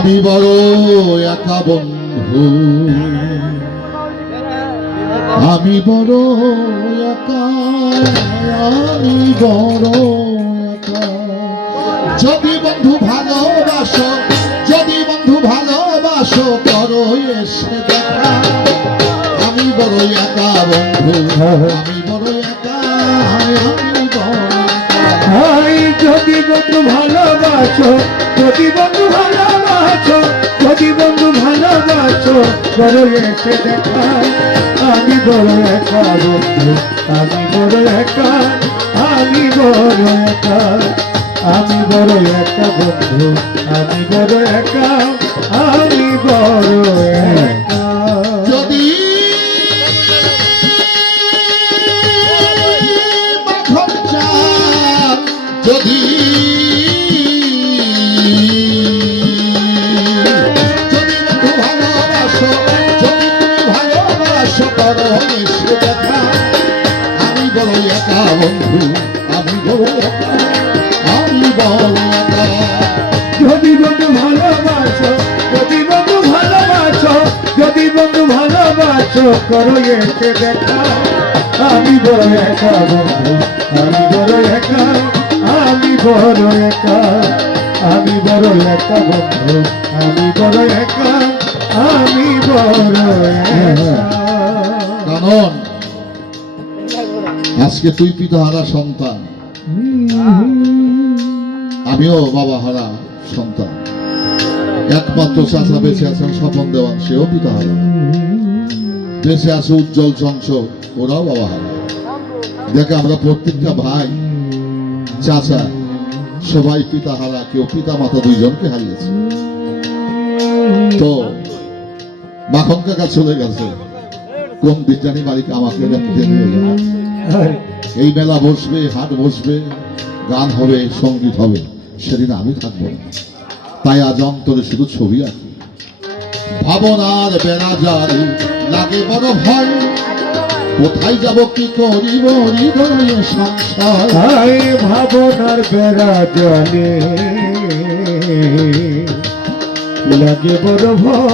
আমি বড় একা বন্ধু। আমি বড় একা, আমি বড় একা। যদি বন্ধু ভালোবাসো, যদি বন্ধু ভালোবাসো, করো এসে দেখা। আমি বড় একা বন্ধু, আমি বড় একা, আমি বড় যদি বন্ধু ভালোবাসো ভালোবাসো বড় দেখা আমি বড় একা বন্ধু আমি বড় একা আমি বড় একা আমি বড় একা বন্ধু আমি বড় একা আমি বড় একা যদি যদি বন্ধু আমি আমি যদি বন্ধু ভালোবাসো, যদি বন্ধু ভালোবাসো, যদি বন্ধু ভালোবাসো, করো এসে দেখা। আমি বড় একা বন্ধু, আমি বড় একা, আমি বড় একা, আমি বড় একা বন্ধু, আমি বড় একা, আমি বড় একা। আজকে তুই পিতাহারা সন্তান। আমিও বাবা হারা সন্তান। একমাত্র চাচা বেঁচে আছেন স্বপন দেওয়ান, সেও পিতাহারা বেঁচে আছে উজ্জ্বল চঞ্চল ওরাও বাবা হারা। দেখে আমরা প্রত্যেকটা ভাই, চাচা, সবাই পিতা হারা, কেউ পিতা মাতা দুইজনকে হারিয়েছে। তো, মাখন কাকা চলে গেছে। কোন দিন জানি মালিক আমাকে নিয়ে গেল? এই মেলা বসবে হাট বসবে, গান হবে, সংগীত হবে, সেদিন আমি থাকব। তাই আজ অন্তরে শুধু ছবি আঁকি। ভাবনার বেড়া জারি, লাগে বড় ভয়। কোথায় যাব, কি করিব, হৃদয়ে সংসার ভাবনার বেড়া জলে লাগে বড় ভয়।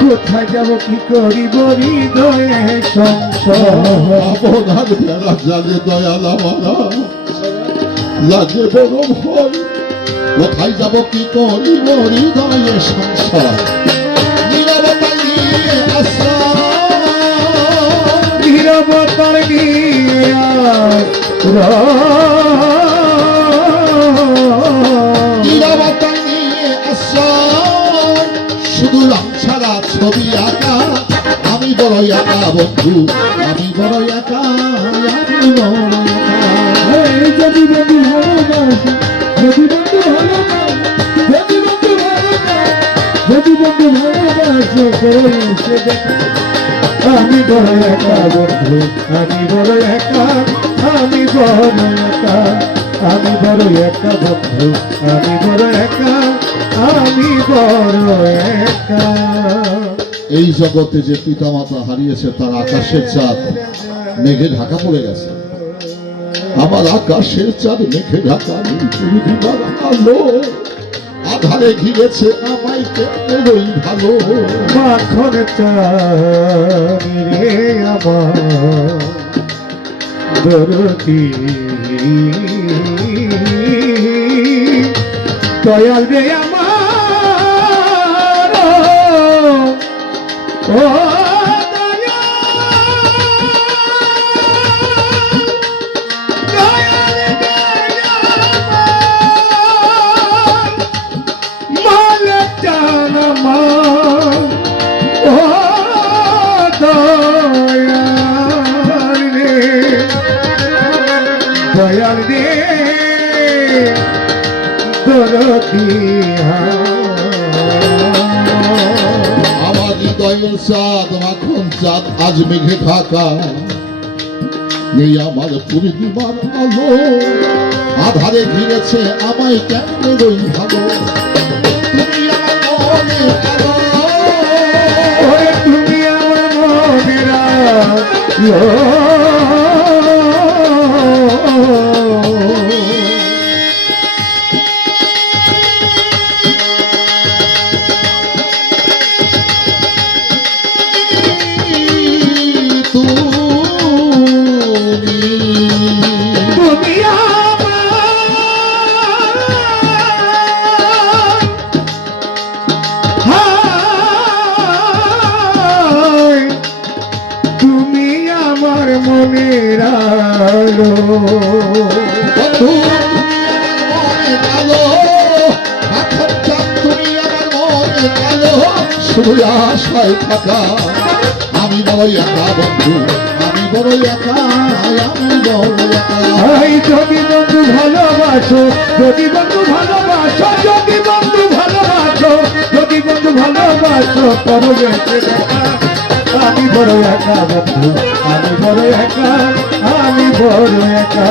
কোথায় যাব কি করিব? হৃদয়ে সংসার ভাবনার বেড়া জালে দয়াল আমারা। লাগে বড় ভয় কোথায় যাব কি করিব? হৃদয়ে সংসার নীরবতা নিয়ে আশ্রয়। নিরবতার নিয়ে একা বন্ধু আমি বড় একা আমি বড় একা যদি বন্ধু ভালোবাসে যদি বন্ধু যদি বন্ধু যদি বন্ধু ভালোবাসে এসে আমি বড় একা বন্ধু আমি বড় একা আমি বড় একা আমি বড় একা বন্ধু আমি বড় একা আমি বড় একা এই জগতে যে পিতামাতা হারিয়েছে তার আকাশের চাঁদ, মেঘে ঢাকা পড়ে গেছে। আমার আকাশের চাঁদ, মেঘে ঢাকা আলো আধারে ঘিরেছে আমায় কেমন ভালো। মাখন দয়াল রে আমার দয়াল দয়াল দরদি আমার চাঁদ মাখন চাঁদ আজ মেঘে থাকা আমার পূর্ণিমার আলো, আধারে ঘিরেছে আমায় কেন রই ভালো তুমি আমার মনে আলো। তুমি আমার মনেরা ভালো বন্ধু শুধু আশায় থাকা আমি বড় একা বন্ধু আমি বড় একা আমি বড় একা যদি বন্ধু ভালোবাসো যদি বন্ধু ভালোবাসো যদি বন্ধু ভালোবাসো যদি বন্ধু ভালোবাসো দেখা আমি বড় একা বন্ধু, আমি বড় একা, আমি বড় একা,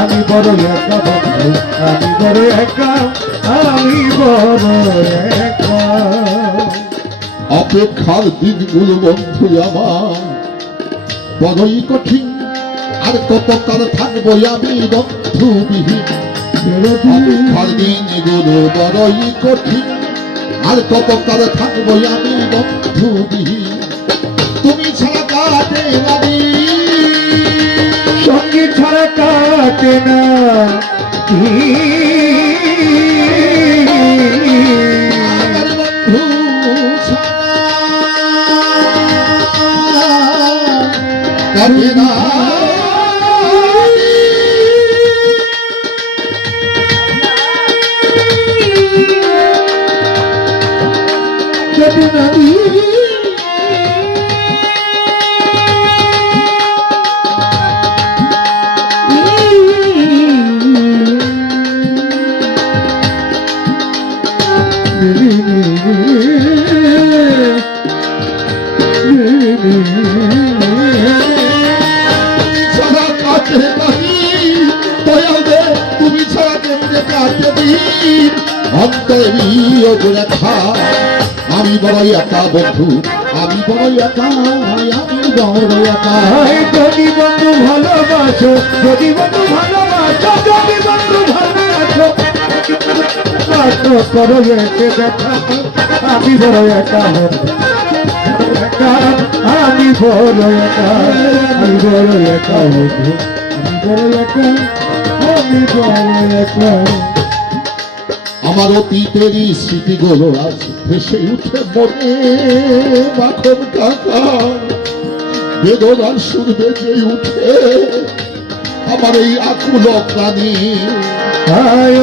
আমি বড় একা বন্ধু, আমি বড় একা, আমি বড় একা। অপেক্ষার দিনগুলো বন্ধু আমার, বড়ই কঠিন, আর কতকাল থাকব আমি বন্ধুবিহীন? অপেক্ষার দিনগুলো বড়ই কঠিন, আর কতকাল থাকব আমি বন্ধুবিহীন? তুমি ছাড়া কাটে না সঙ্গে ছাড়া কাটে না? কাটে না। অন্তরীয় রেখা আমি বড় একা বন্ধু, আমি বড় একা, আমি বড় একা। যদি বন্ধু ভালোবাসো, যদি বন্ধু ভালোবাসো, যদি বন্ধু ভালোবাসো আমি বড় একা আমি বড় একা, আমি বড় একা আমি বড় একা, আমি বড় একা। আমার অতীতেরই স্মৃতিগুলো আজ ভেসে উঠে মনে। মাখন কাকা, বেদনার সুর বেজে উঠে আমার এই আকুল প্রাণী আয়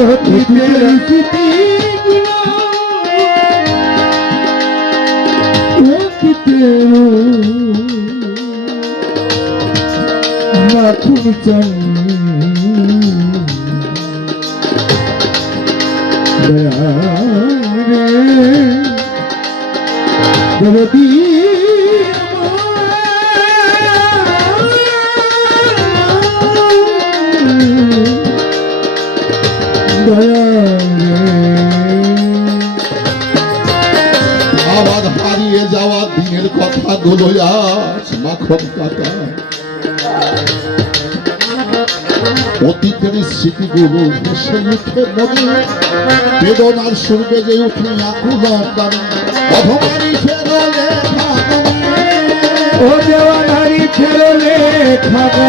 দরদি আমার হারিয়ে যাওয়া দিনের কথাগুলো আজ মাখন কাকা অতীতের স্মৃতিগুলো ভেসে উঠে মনে বেদনার সুর বেজে উঠে আকুল অভমানি ফেরলে ও দেওয়ানারি ছেড়ে খাবা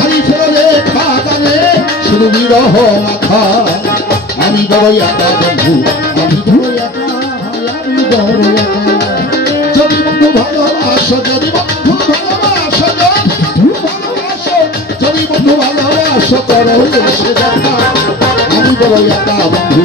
আরি শুধু বিরহ মাথা আমি বড় বন্ধু আমি যদি বন্ধু ভালোবাসো যদি বন্ধু ভালোবাসো যদি বন্ধু ভালোবাসো করো দেখা আমি বড় একা বন্ধু।